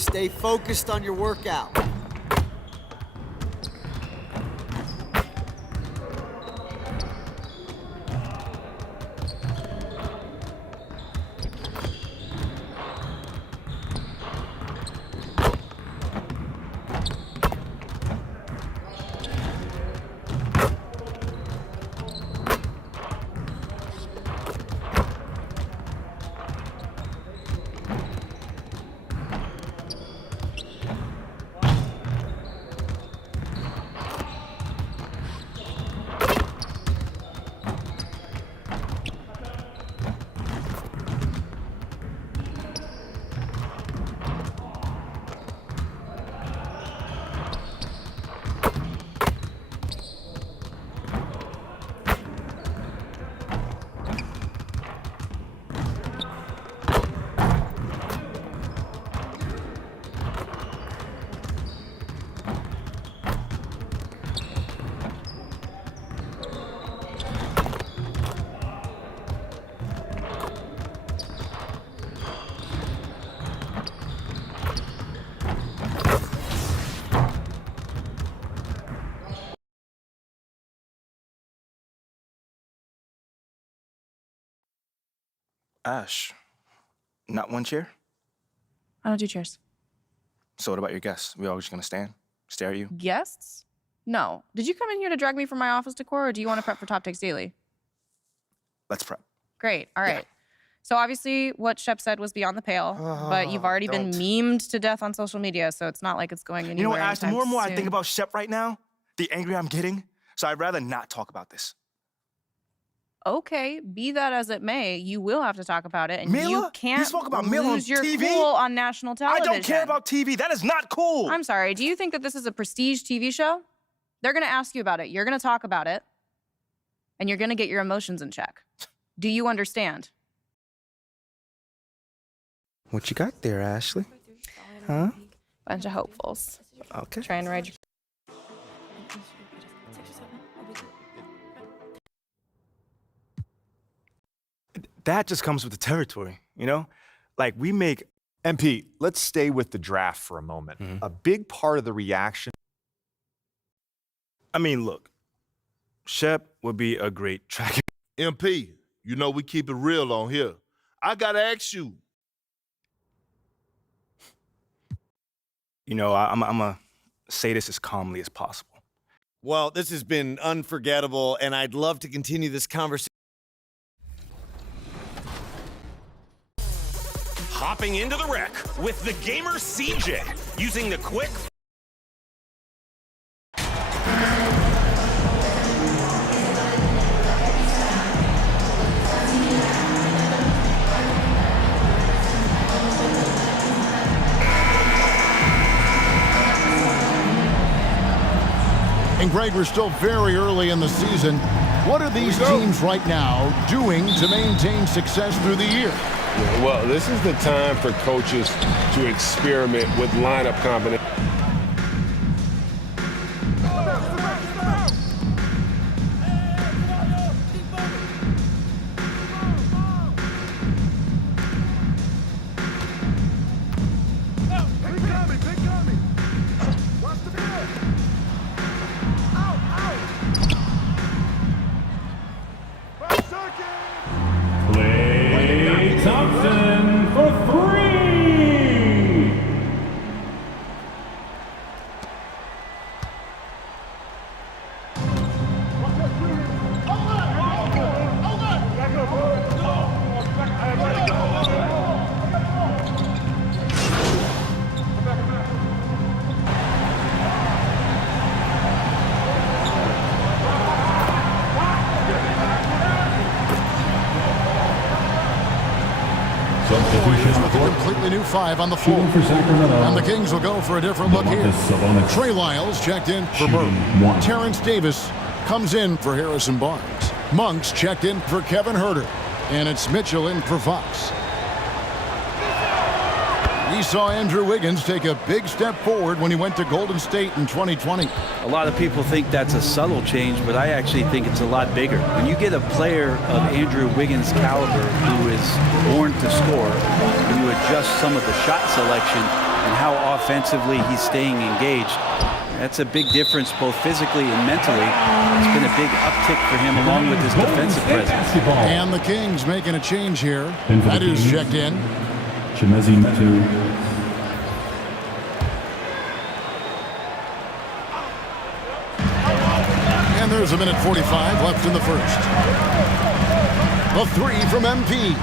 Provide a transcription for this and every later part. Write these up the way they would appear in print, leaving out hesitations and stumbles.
Stay focused on your workout. Ash, not one chair? I don't do chairs. So what about your guests? We all just gonna stand, stare at you? Guests? No. Did you come in here to drag me from my office decor, or do you want to prep for Top Takes Daily? Let's prep. Great. All right. Yeah. So obviously what Shep said was beyond the pale, but you've already been memed to death on social media, so it's not like it's going anywhere. You know what, Ash, the more and more I soon. think about Shep right now, the angrier I'm getting, so I'd rather not talk about this. Okay, be that as it may, you will have to talk about it, and Mila? you can't You spoke about Mila on lose your TV? cool on national I television. don't care about TV. That is not cool. I'm sorry. Do you think that this is a prestige TV show? They're going to ask you about it. You're going to talk about it, and you're going to get your emotions in check. Do you understand? What you got there, Ashley? Huh? Bunch of hopefuls. Okay. Trying to ride your... That just comes with the territory, you know? Like, we make... MP, let's stay with the draft for a moment. A big part of the reaction... I mean, look, Shep would be a great track. MP, you know we keep it real on here. I gotta ask you. You know, I'm gonna say this as calmly as possible. Well, this has been unforgettable, and I'd love to continue this conversation. Hopping into the wreck with the gamer CJ, using the quick And Greg, we're still very early in the season. What are these teams right now doing to maintain success through the year? Yeah, well, this is the time for coaches to experiment with lineup combinations. Thompson for three. With a completely new five on the floor. And the Kings will go for a different look here. Trey Lyles checked in for Burton. Terrence Davis comes in for Harrison Barnes. Monks checked in for Kevin Herter. And it's Mitchell in for Fox. We saw Andrew Wiggins take a big step forward when he went to Golden State in 2020. A lot of people think that's a subtle change, but I actually think it's a lot bigger. When you get a player of Andrew Wiggins' caliber who is born to score, and you adjust some of the shot selection, and how offensively he's staying engaged. That's a big difference both physically and mentally. It's been a big uptick for him along with his defensive presence. And the Kings making a change here. That is checked in. And there's a minute 45 left in the first. The three from MP.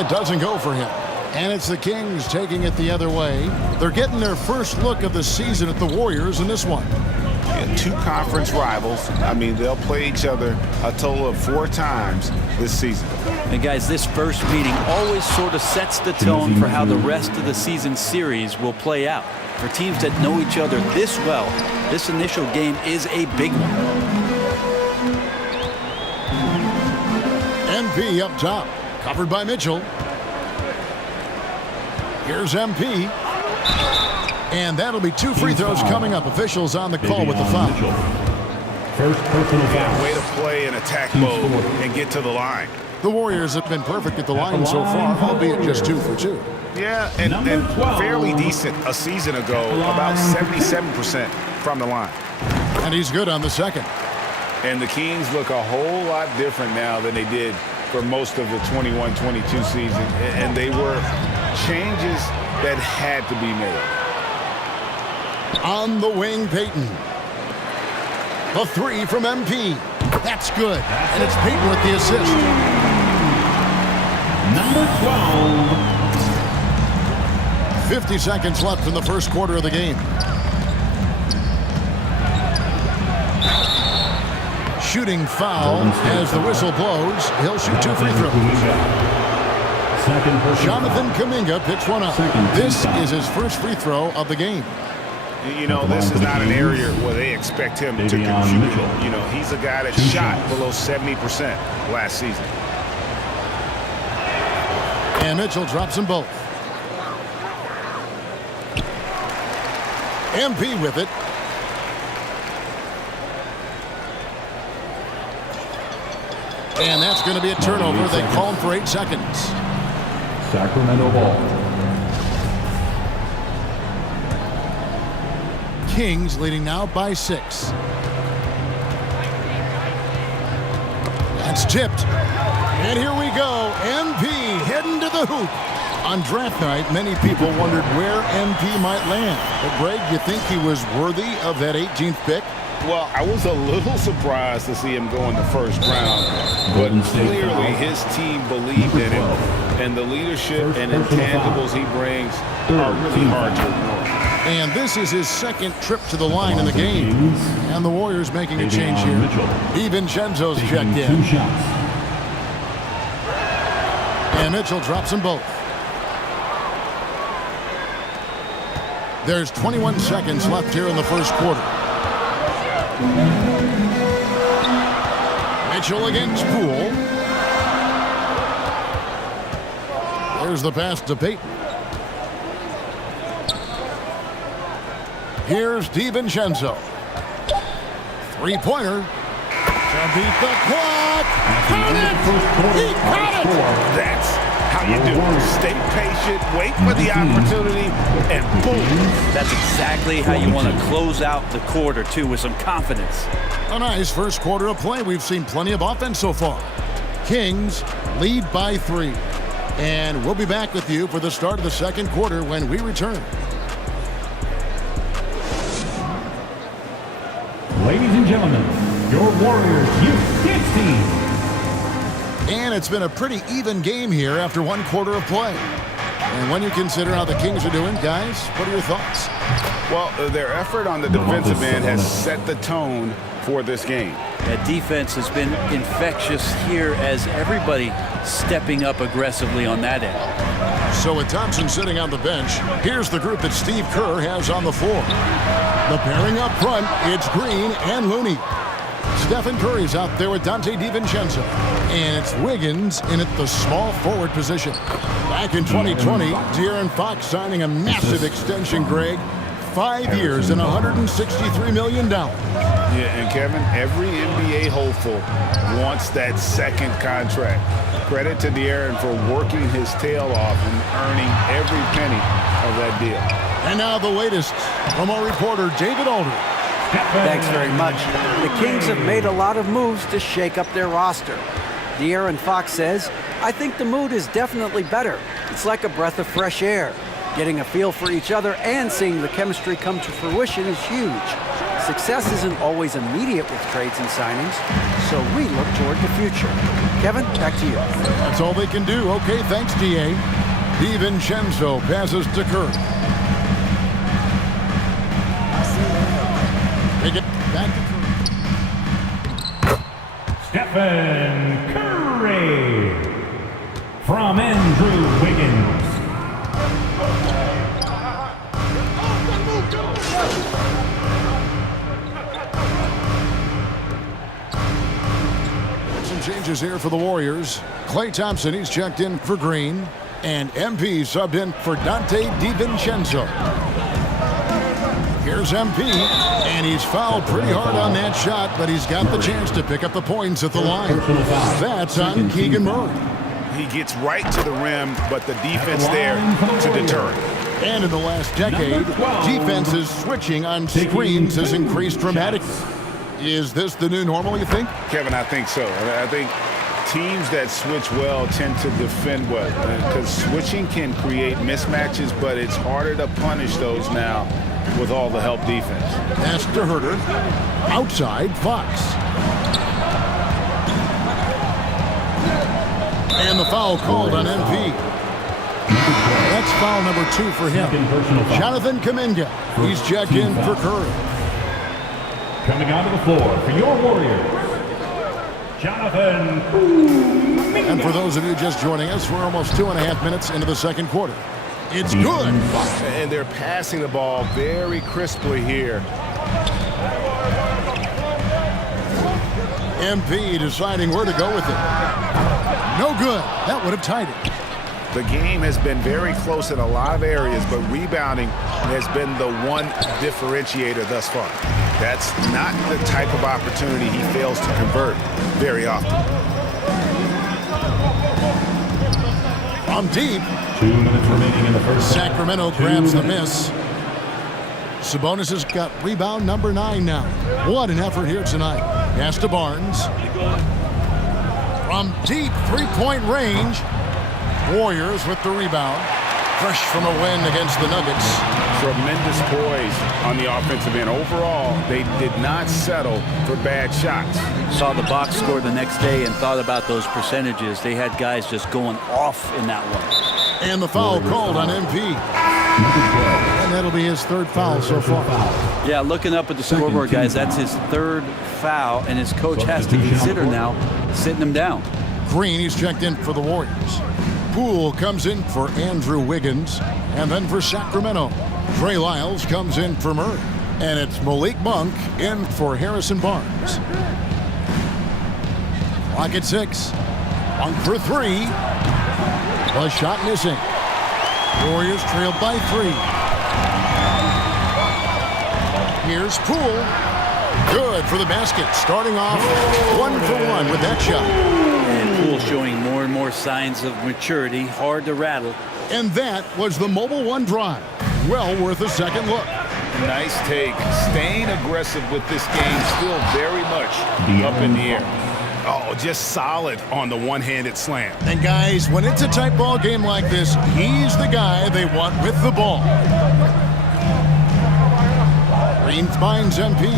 It doesn't go for him. And it's the Kings taking it the other way. They're getting their first look of the season at the Warriors in this one. Yeah, 2 conference rivals. I mean, they'll play each other a total of 4 times this season. And guys, this first meeting always sort of sets the tone for how the rest of the season series will play out. For teams that know each other this well, this initial game is a big one. MP up top, covered by Mitchell. Here's MP. And that'll be 2 free throws coming up. Officials on the call with the foul. First personal foul. Way to play in attack mode and get to the line. The Warriors have been perfect at the line so far, albeit just 2 for 2. Yeah, and fairly decent a season ago, about 77% from the line. And he's good on the second. And the Kings look a whole lot different now than they did for most of the 21-22 season. And they were changes that had to be made. On the wing, Payton. The three from MP. That's good. And it's Payton with the assist. Number 12. 50 seconds left in the first quarter of the game. Shooting foul as the whistle blows. He'll shoot 2 free throws. Jonathan Kuminga picks one up. This is his first free throw of the game. You know, this is not an area where they expect him to contribute. You know, he's a guy that shot below 70% last season. And Mitchell drops them both. MP with it. And that's going to be a turnover. They call him for 8 seconds. Sacramento ball. Kings leading now by 6. That's tipped. And here we go. MP heading to the hoop. On draft night, many people wondered where MP might land. But Greg, you think he was worthy of that 18th pick? Well, I was a little surprised to see him go in the first round, but clearly his team believed in him, and the leadership and intangibles he brings are really hard to ignore. And this is his second trip to the line in the game. And the Warriors making a change here. DiVincenzo's checked in. 2 shots. And Mitchell drops them both. There's 21 seconds left here in the first quarter. Mitchell against Poole. There's the pass to Payton. Here's DiVincenzo. 3-pointer. To beat the clock. Count it! He caught it! That's how you do it. Stay patient, wait for the opportunity, and boom. That's exactly how you want to close out the quarter, too, with some confidence. A nice first quarter of play. We've seen plenty of offense so far. Kings lead by 3. And we'll be back with you for the start of the second quarter when we return. Ladies and gentlemen, your Warriors U16. And it's been a pretty even game here after 1 quarter of play. And when you consider how the Kings are doing, guys, what are your thoughts? Well, their effort on the defensive end has set the tone for this game. That defense has been infectious here as everybody stepping up aggressively on that end. So with Thompson sitting on the bench, here's the group that Steve Kerr has on the floor. The pairing up front, it's Green and Looney. Stephen Curry's out there with Dante DiVincenzo. And it's Wiggins in at the small forward position. Back in 2020, De'Aaron Fox signing a massive extension, Greg. 5 years and $163 million. Yeah, and Kevin, every NBA hopeful wants that second contract. Credit to De'Aaron for working his tail off and earning every penny of that deal. And now the latest from our reporter, David Aldridge. Thanks very much. The Kings have made a lot of moves to shake up their roster. De'Aaron Fox says, "I think the mood is definitely better. It's like a breath of fresh air. Getting a feel for each other and seeing the chemistry come to fruition is huge. Success isn't always immediate with trades and signings, so we look toward the future." Kevin, back to you. That's all they can do. Okay, thanks, D.A. DiVincenzo passes to Curry. Take it back to Curry. Stephen Curry from Andrew Wiggins. Some changes here for the Warriors. Klay Thompson, he's checked in for Green. And MP subbed in for Dante DiVincenzo. Here's MP, and he's fouled pretty hard on that shot, but he's got the chance to pick up the points at the line. That's on Keegan Murray. He gets right to the rim, but the defense there to deter him. And in the last decade, defenses switching on screens has increased dramatically. Is this the new normal, you think? Kevin, I think so. I think teams that switch well tend to defend well, because switching can create mismatches, but it's harder to punish those now with all the help defense. Pass to Herter. Outside, Fox. And the foul called on MP. That's foul number 2 for him. Jonathan Kuminga. He's checked in for Curry. Coming onto the floor for your Warriors, Jonathan. And for those of you just joining us, we're almost 2.5 minutes into the second quarter. It's good. And they're passing the ball very crisply here. MP deciding where to go with it. No good. That would have tied it. The game has been very close in a lot of areas, but rebounding has been the one differentiator thus far. That's not the type of opportunity he fails to convert very often. From deep. 2 minutes remaining in the first. Sacramento grabs the miss. Sabonis has got rebound number 9 now. What an effort here tonight. Pass to Barnes. From deep three-point range. Warriors with the rebound. Fresh from a win against the Nuggets. Tremendous poise on the offensive end. Overall, they did not settle for bad shots. Saw the box score the next day and thought about those percentages. They had guys just going off in that one. And the foul called on MP. And that'll be his 3rd foul so far. Yeah, looking up at the scoreboard, guys, that's his 3rd foul, and his coach has to consider now sitting him down. Green, he's checked in for the Warriors. Poole comes in for Andrew Wiggins. And then for Sacramento, Trey Lyles comes in for Murray. And it's Malik Monk in for Harrison Barnes. Clock at 6. Monk for 3. A shot missing. Warriors trailed by 3. Here's Poole. Good for the basket. Starting off 1 for 1 with that shot. And Poole showing more and more signs of maturity. Hard to rattle. And that was the Mobile One drive. Well worth a second look. Nice take. Staying aggressive with this game, still very much up in the air. Oh, just solid on the one-handed slam. And guys, when it's a tight ball game like this, he's the guy they want with the ball. Green finds MP.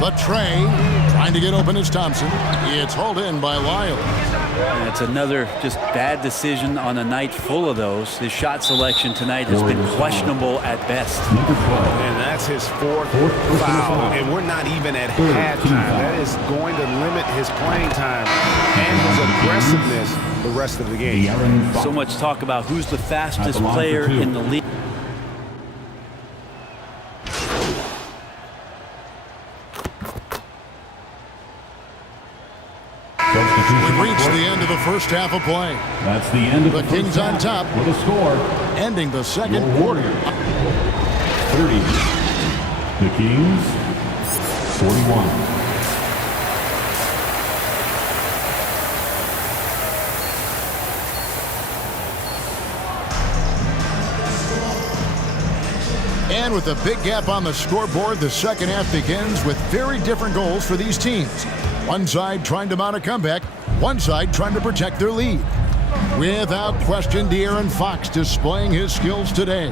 The Trey trying to get open is Thompson. It's hauled in by Lyles. And it's another just bad decision on a night full of those. His shot selection tonight has been questionable at best. And that's his 4th foul. And we're not even at halftime. That is going to limit his playing time and his aggressiveness the rest of the game. So much talk about who's the fastest player in the league. We've reached the end of the first half of play. That's the end of the Kings on top with a score. Ending the second quarter. 30. The Kings, 41. And with a big gap on the scoreboard, the second half begins with very different goals for these teams. One side trying to mount a comeback, one side trying to protect their lead. Without question, De'Aaron Fox displaying his skills today.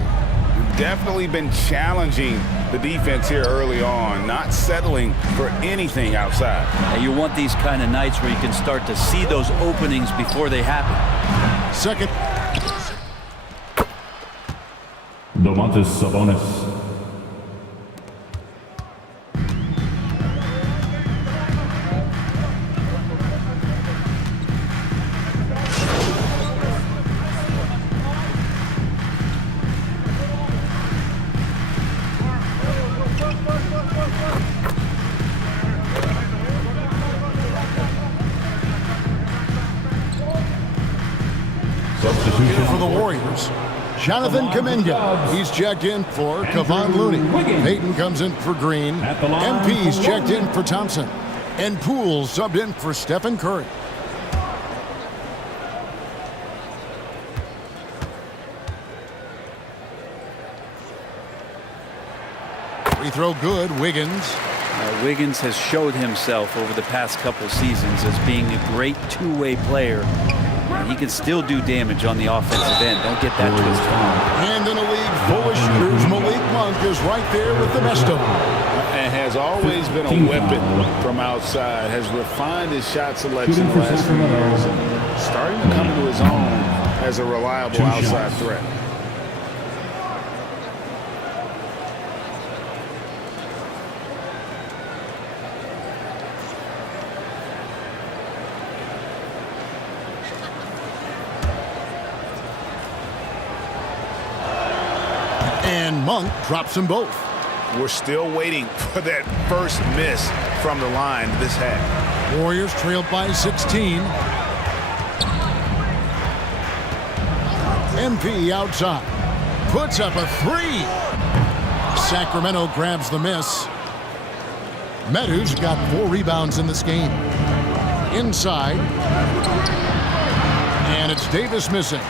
Definitely been challenging the defense here early on, not settling for anything outside. And you want these kind of nights where you can start to see those openings before they happen. Second. Domantas Sabonis. Substitution for the Warriors. Jonathan Kuminga, he's checked in for Kevon Looney. Payton comes in for Green. MP's checked in for Thompson. And Poole subbed in for Stephen Curry. Free throw good, Wiggins. Wiggins has showed himself over the past couple seasons as being a great two-way player. He can still do damage on the offensive end. Don't get that twisted. And in a league full of shooters, Malik Monk is right there with the best of them. And has always been a weapon from outside. Has refined his shot selection the last few years. And starting to come into his own as a reliable outside threat. And Monk drops them both. We're still waiting for that first miss from the line this half. Warriors trailed by 16. MP outside. Puts up a three. Sacramento grabs the miss. Medu's got 4 rebounds in this game. Inside. And it's Davis missing.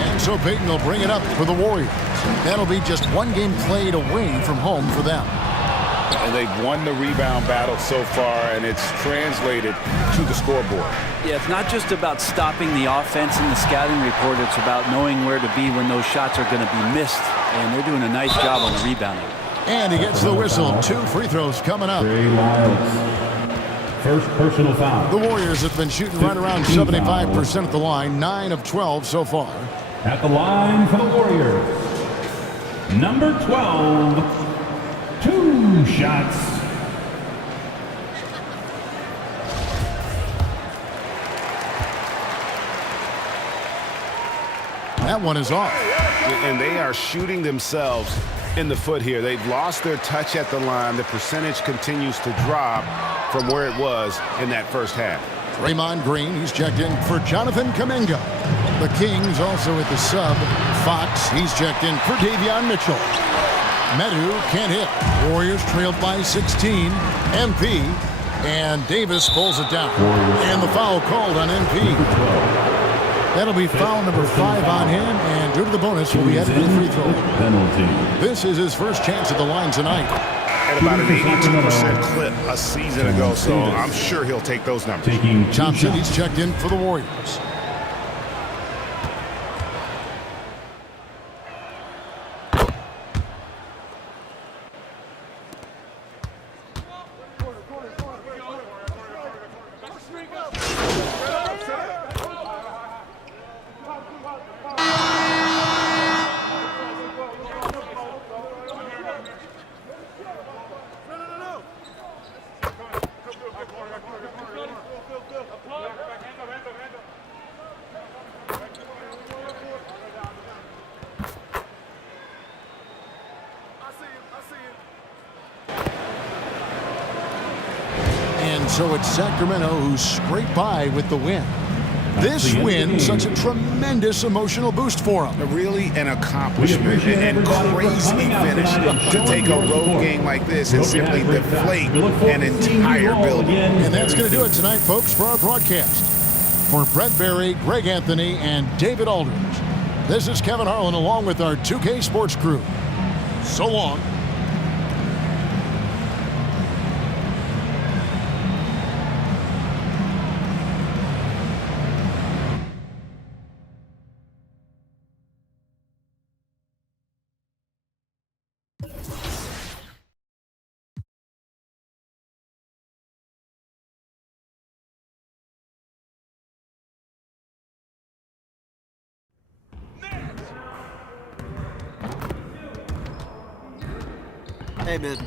And so Payton will bring it up for the Warriors. That'll be just one game played away from home for them. And they've won the rebound battle so far, and it's translated to the scoreboard. Yeah, it's not just about stopping the offense in the scouting report. It's about knowing where to be when those shots are going to be missed. And they're doing a nice job on the rebounding. And he gets the whistle. 2 free throws coming up. First personal foul. The Warriors have been shooting right around 75% at the line, 9 of 12 so far. At the line for the Warriors, number 12, 2 shots. That one is off. And they are shooting themselves in the foot here. They've lost their touch at the line. The percentage continues to drop from where it was in that first half. Draymond Green, he's checked in for Jonathan Kuminga. The Kings also at the sub. Fox, he's checked in for Davion Mitchell. Medu can't hit. Warriors trailed by 16. MP. And Davis pulls it down. And the foul called on MP. That'll be foul number 5 on him. And due to the bonus, will be headed to the free throw. This is his first chance at the line tonight. At about an 82% clip a season ago, so I'm sure he'll take those numbers. Thompson, he's checked in for the Warriors. And so it's Sacramento who scraped by with the win. This win, such a tremendous emotional boost for them. Really an accomplishment and crazy finish to take a road game like this and simply deflate an entire building. And that's going to do it tonight, folks, for our broadcast. For Brett Berry, Greg Anthony, and David Aldridge, this is Kevin Harlan along with our 2K Sports crew. So long. Hey, man.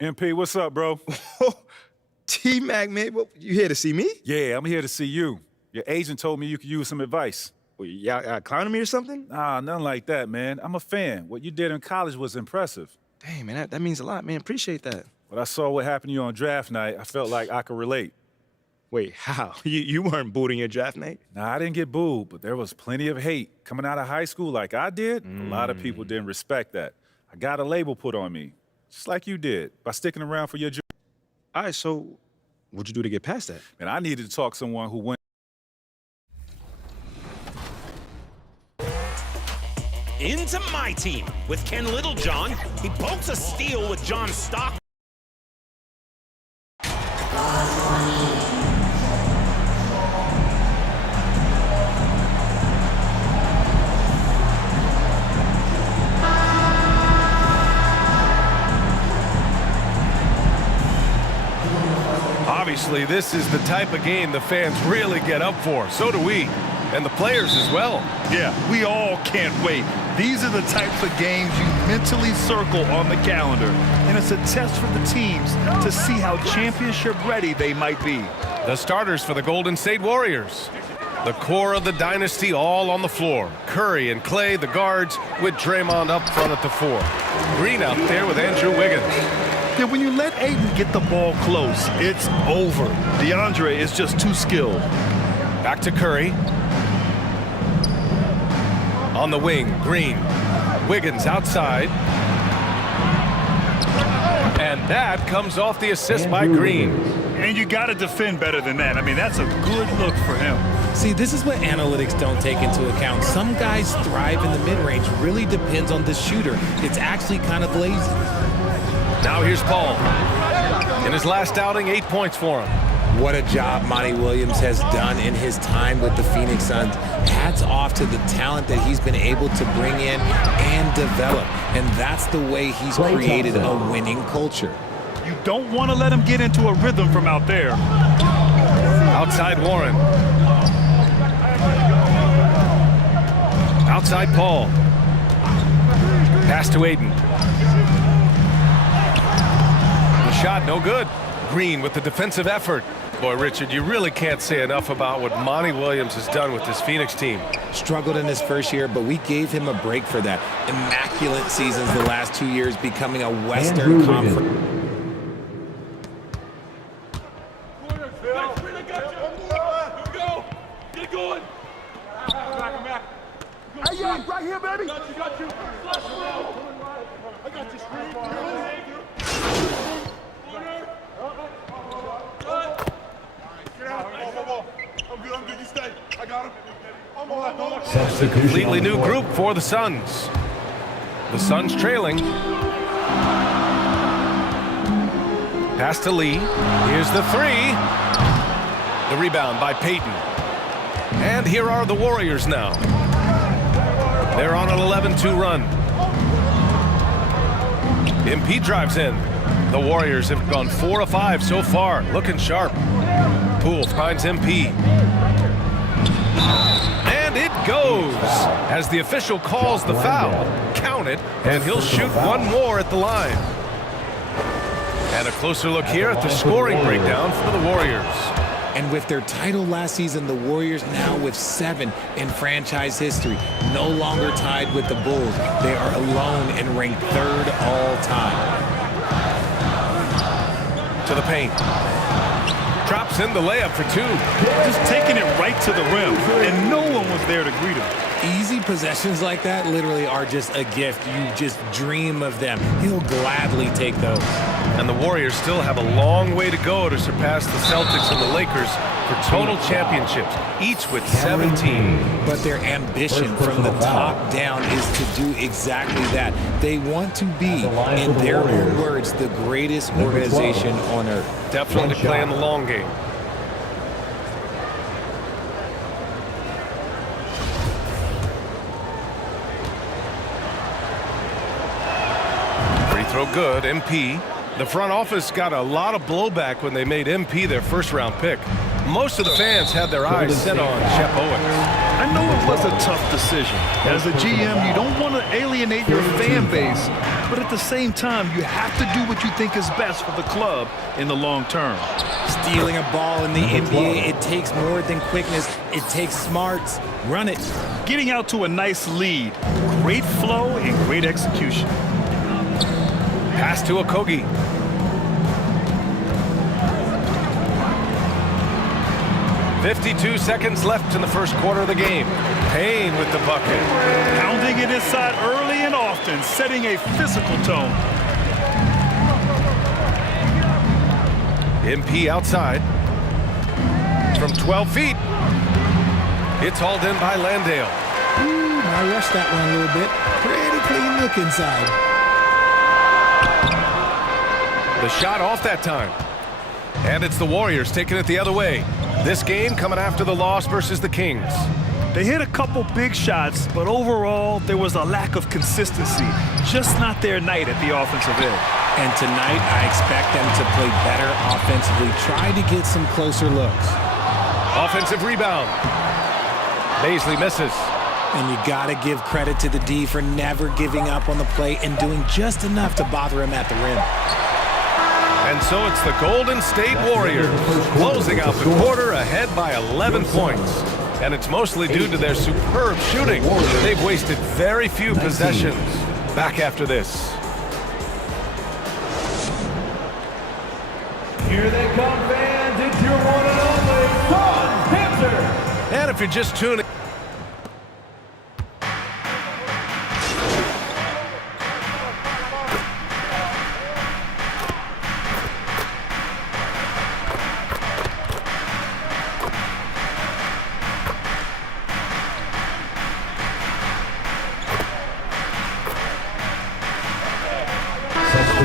MP, what's up, bro? T-Mac, man, you here to see me? Yeah, I'm here to see you. Your agent told me you could use some advice. Well, y'all clowning me or something? Nah, nothing like that, man. I'm a fan. What you did in college was impressive. Dang, man, that means a lot, man. Appreciate that. When I saw what happened to you on draft night, I felt like I could relate. Wait, how? You weren't booed in your draft night? Nah, I didn't get booed, but there was plenty of hate. Coming out of high school like I did, a lot of people didn't respect that. I got a label put on me, just like you did, by sticking around for your job. All right, so what'd you do to get past that? And I needed to talk to someone who went. Into my team with Ken Littlejohn. He pokes a steal with John Stock. Obviously, this is the type of game the fans really get up for. So do we, and the players as well. Yeah, we all can't wait. These are the types of games you mentally circle on the calendar, and it's a test for the teams to see how championship ready they might be. The starters for the Golden State Warriors. The core of the dynasty all on the floor. Curry and Clay, the guards, with Draymond up front at the 4. Green out there with Andrew Wiggins. Yeah, when you let Ayton get the ball close, it's over. DeAndre is just too skilled. Back to Curry. On the wing, Green. Wiggins outside. And that comes off the assist by Green. And you got to defend better than that. I mean, that's a good look for him. See, this is what analytics don't take into account. Some guys thrive in the mid-range. Really depends on the shooter. It's actually kind of lazy. Now here's Paul. In his last outing, 8 points for him. What a job Monty Williams has done in his time with the Phoenix Suns. Hats off to the talent that he's been able to bring in and develop. And that's the way he's created a winning culture. You don't want to let him get into a rhythm from out there. Outside Warren. Outside Paul. Pass to Ayton. The shot no good. Green with the defensive effort. Boy, Richard, you really can't say enough about what Monty Williams has done with this Phoenix team. Struggled in his first year, but we gave him a break for that. Immaculate seasons the last 2 years, becoming a Western Conference. Right here, baby. Got you. I got you, screen. I'm good. You stay. I got him. It's a completely new group for the Suns. The Suns trailing. Pass to Lee. Here's the 3. The rebound by Payton. And here are the Warriors now. They're on an 11-2 run. MP drives in. The Warriors have gone 4 of 5 so far, looking sharp. Poole finds MP. And it goes as the official calls the foul. Count it, and he'll shoot one more at the line. And a closer look here at the scoring breakdown for the Warriors. And with their title last season, the Warriors now with 7 in franchise history, no longer tied with the Bulls. They are alone and ranked 3rd all time. To the paint. Drops in the layup for 2. Just taking it right to the rim, and no one was there to greet him. Easy possessions like that literally are just a gift. You just dream of them. He'll gladly take those. And the Warriors still have a long way to go to surpass the Celtics and the Lakers for total championships, each with 17. But their ambition from the top down is to do exactly that. They want to be, in their own words, the greatest organization on earth. Definitely playing the long game. Free throw good, MP. The front office got a lot of blowback when they made MP their first-round pick. Most of the fans had their eyes set on Shep Owens. I know it was a tough decision. As a GM, you don't want to alienate your fan base, but at the same time, you have to do what you think is best for the club in the long term. Stealing a ball in the NBA, it takes more than quickness. It takes smarts. Run it. Getting out to a nice lead. Great flow and great execution. Pass to Okogie. .52 seconds left in the first quarter of the game. Payne with the bucket. Pounding it inside early and often, setting a physical tone. MP outside. From 12 feet. It's hauled in by Landale. Ooh, I rushed that one a little bit. Pretty clean look inside. The shot off that time. And it's the Warriors taking it the other way. This game coming after the loss versus the Kings. They hit a couple big shots, but overall, there was a lack of consistency. Just not their night at the offensive end. And tonight, I expect them to play better offensively. Try to get some closer looks. Offensive rebound. Baisley misses. And you got to give credit to the D for never giving up on the play and doing just enough to bother him at the rim. And so it's the Golden State Warriors closing out the quarter ahead by 11 points. And it's mostly due to their superb shooting. They've wasted very few possessions. Back after this. Here they come, fans. It's your one and only Suns Panther. And if you're just tuning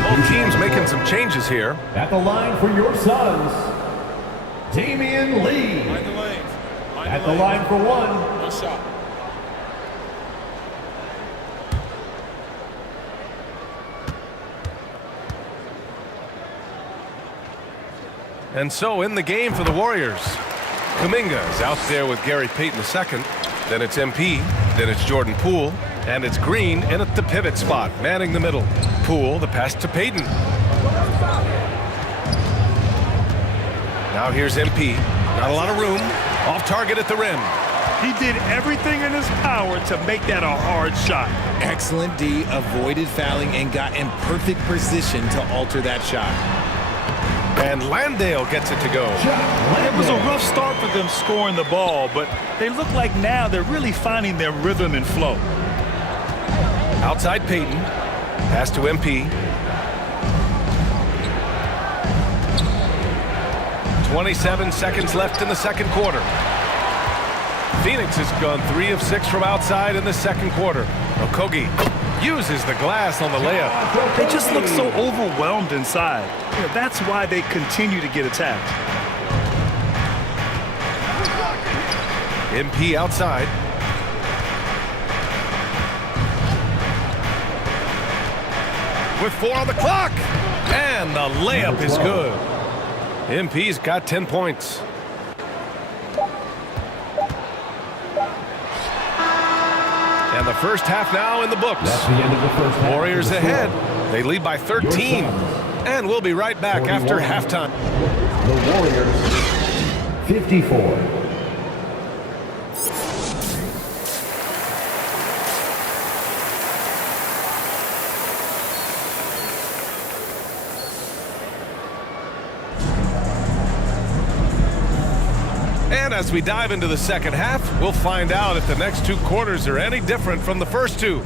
both teams making some changes here. At the line for your Suns, Damian Lee. At the line for one. No shot. And so in the game for the Warriors, Kuminga is out there with Gary Payton II. Then it's MP. Then it's Jordan Poole. And it's Green in at the pivot spot, manning the middle. Poole, the pass to Payton. Now here's MP. Not a lot of room. Off target at the rim. He did everything in his power to make that a hard shot. Excellent D, avoided fouling and got in perfect position to alter that shot. And Landale gets it to go. It was a rough start for them scoring the ball, but they look like now they're really finding their rhythm and flow. Outside Payton. Pass to MP. 27 seconds left in the second quarter. Phoenix has gone 3 of 6 from outside in the second quarter. Okogie uses the glass on the layup. They just look so overwhelmed inside. That's why they continue to get attacked. MP outside. With 4 on the clock. And the layup is good. MP's got 10 points. And the first half now in the books. That's the end of the first half. Warriors ahead. They lead by 13. And we'll be right back after halftime. The Warriors, 54. And as we dive into the second half, we'll find out if the next 2 quarters are any different from the first 2.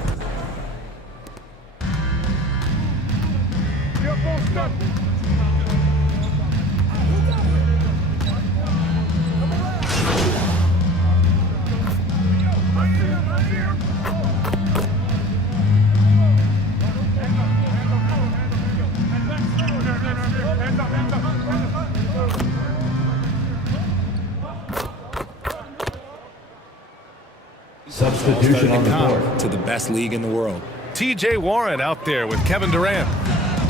Substitution on the court. To the best league in the world. TJ Warren out there with Kevin Durant.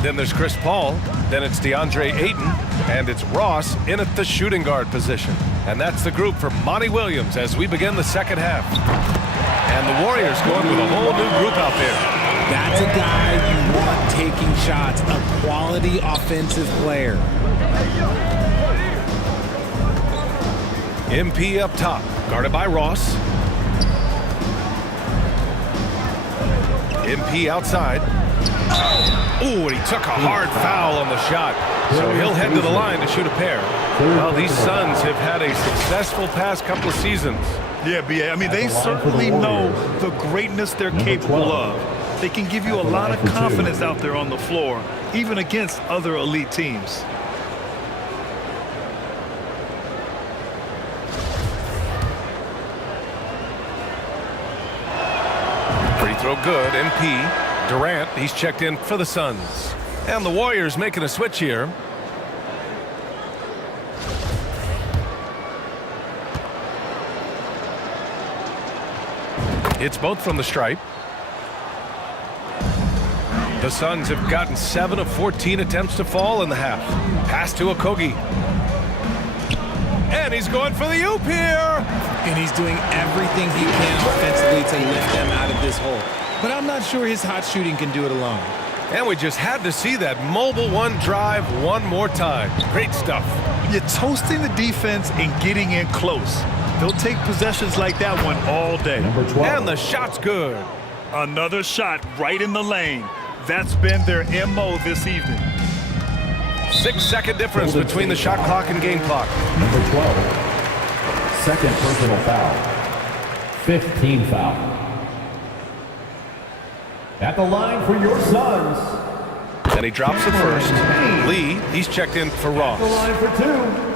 Then there's Chris Paul. Then it's DeAndre Ayton. And it's Ross in at the shooting guard position. And that's the group for Monty Williams as we begin the second half. And the Warriors going with a whole new group out there. That's a guy you want taking shots. A quality offensive player. MP up top. Guarded by Ross. MP outside. Ooh, and he took a hard foul on the shot. So he'll head to the line to shoot a pair. Well, these Suns have had a successful past couple of seasons. Yeah, B.A. I mean, they certainly know the greatness they're capable of. They can give you a lot of confidence out there on the floor, even against other elite teams. Free throw good. MP. Durant, he's checked in for the Suns. And the Warriors making a switch here. It's both from the stripe. The Suns have gotten 7 of 14 attempts to fall in the half. Pass to Okogie. And he's going for the oop here. And he's doing everything he can offensively to lift them out of this hole. But I'm not sure his hot shooting can do it alone. And we just had to see that mobile one drive one more time. Great stuff. You're toasting the defense and getting in close. They'll take possessions like that one all day. And the shot's good. Another shot right in the lane. That's been their MO this evening. 6-second difference between the shot clock and game clock. Number 12, second personal foul. 15 foul. At the line for your Suns. And he drops it first. Lee, he's checked in for Ross. At the line for 2.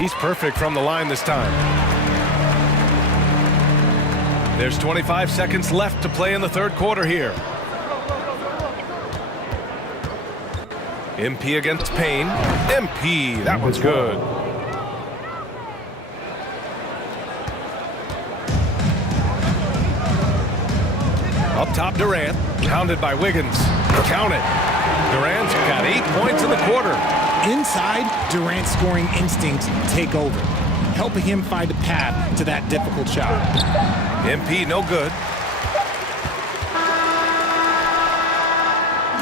He's perfect from the line this time. There's 25 seconds left to play in the third quarter here. MP against Payne. MP, that one's good. Up top, Durant, pounded by Wiggins. Count it. Durant's got 8 points in the quarter. Inside, Durant's scoring instincts take over, helping him find a path to that difficult shot. MP no good.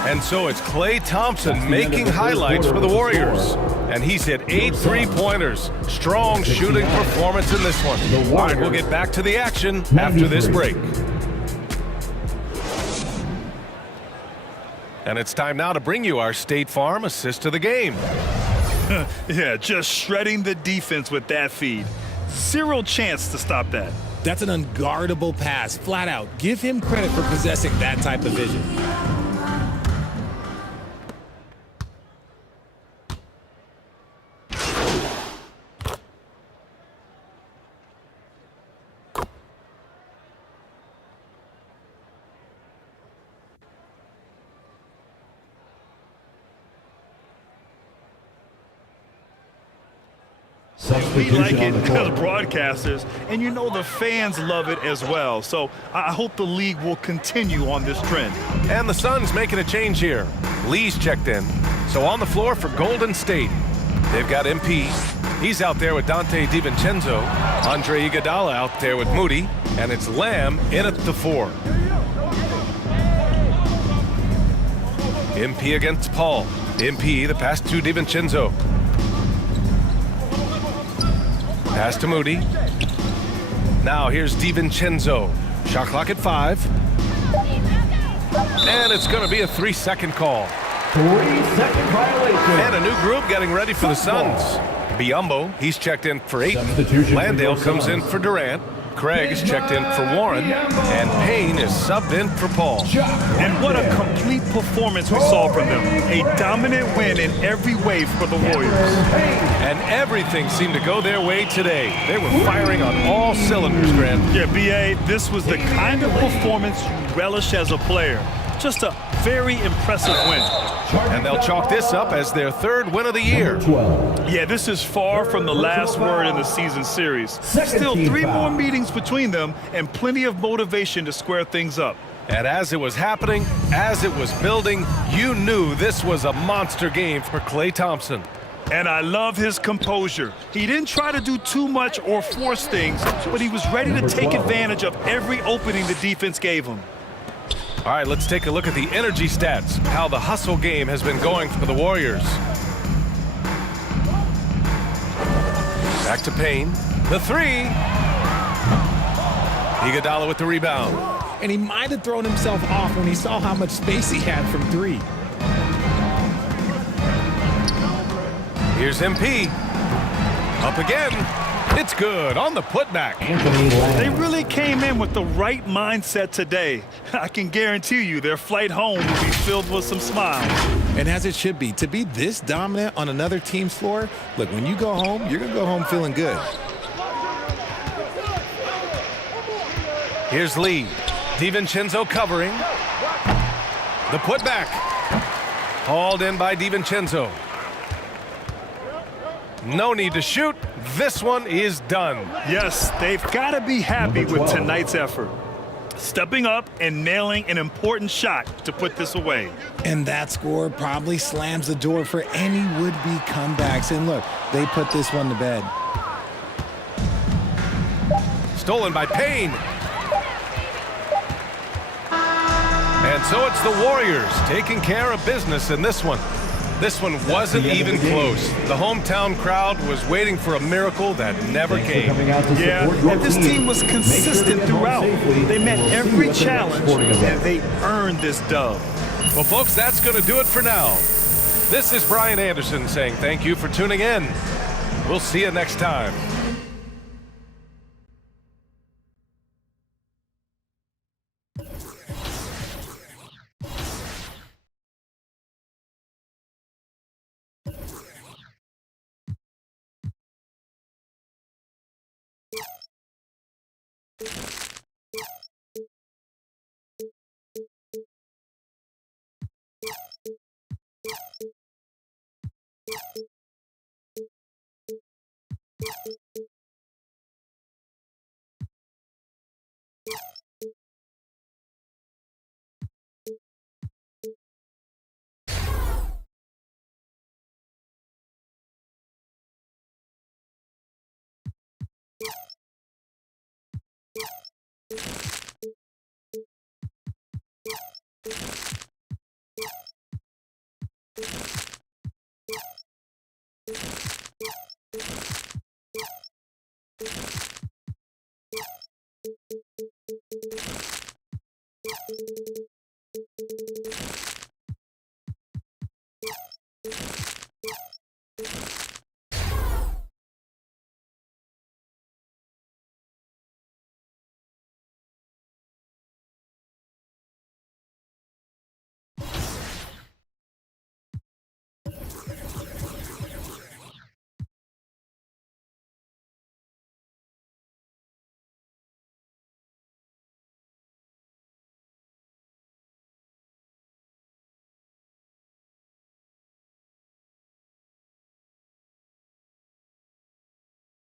And so it's Klay Thompson making highlights for the Warriors. And he's hit 8 3-pointers. Strong shooting performance in this one. All right, we'll get back to the action after this break. And it's time now to bring you our State Farm assist of the game. Yeah, just shredding the defense with that feed. Zero chance to stop that. That's an unguardable pass, flat out. Give him credit for possessing that type of vision. We like it as broadcasters, and you know the fans love it as well. So I hope the league will continue on this trend. And the Suns making a change here. Lee's checked in. So on the floor for Golden State, they've got MP. He's out there with Dante DiVincenzo. Andre Iguodala out there with Moody. And it's Lamb in at the 4. MP against Paul. MP, the pass to DiVincenzo. Pass to Moody. Now here's DiVincenzo. Shot clock at 5. And it's going to be a 3-second call. 3-second violation. And a new group getting ready for the Suns. Biombo, he's checked in for 8. Substitution Landale for comes in for Durant. Craig is checked in for Warren. And Payne is subbed in for Paul. And what a complete performance we saw from them. A dominant win in every way for the Warriors. And everything seemed to go their way today. They were firing on all cylinders, Grant. Yeah, B.A., this was the kind of performance you relish as a player. Just a very impressive win. And they'll chalk this up as their 3rd win of the year. Yeah, this is far from the last word in the season series. Still 3 more meetings between them and plenty of motivation to square things up. And as it was happening, as it was building, you knew this was a monster game for Klay Thompson. And I love his composure. He didn't try to do too much or force things, but he was ready to take advantage of every opening the defense gave him. All right, let's take a look at the energy stats, how the hustle game has been going for the Warriors. Back to Payne. The 3. Iguodala with the rebound. And he might have thrown himself off when he saw how much space he had from 3. Here's MP. Up again. It's good on the putback. They really came in with the right mindset today. I can guarantee you their flight home will be filled with some smiles. And as it should be, to be this dominant on another team's floor, look, when you go home, you're going to go home feeling good. Here's Lee. DiVincenzo covering. The putback. Hauled in by DiVincenzo. No need to shoot. This one is done. Yes, they've got to be happy with tonight's effort. Stepping up and nailing an important shot to put this away. And that score probably slams the door for any would-be comebacks. And look, they put this one to bed. Stolen by Payne. And so it's the Warriors taking care of business in this one. This one wasn't even close. The hometown crowd was waiting for a miracle that never came. Yeah, and this team was consistent throughout. They met every challenge, and they earned this dub. Well, folks, that's going to do it for now. This is Brian Anderson saying thank you for tuning in. We'll see you next time. Thank you.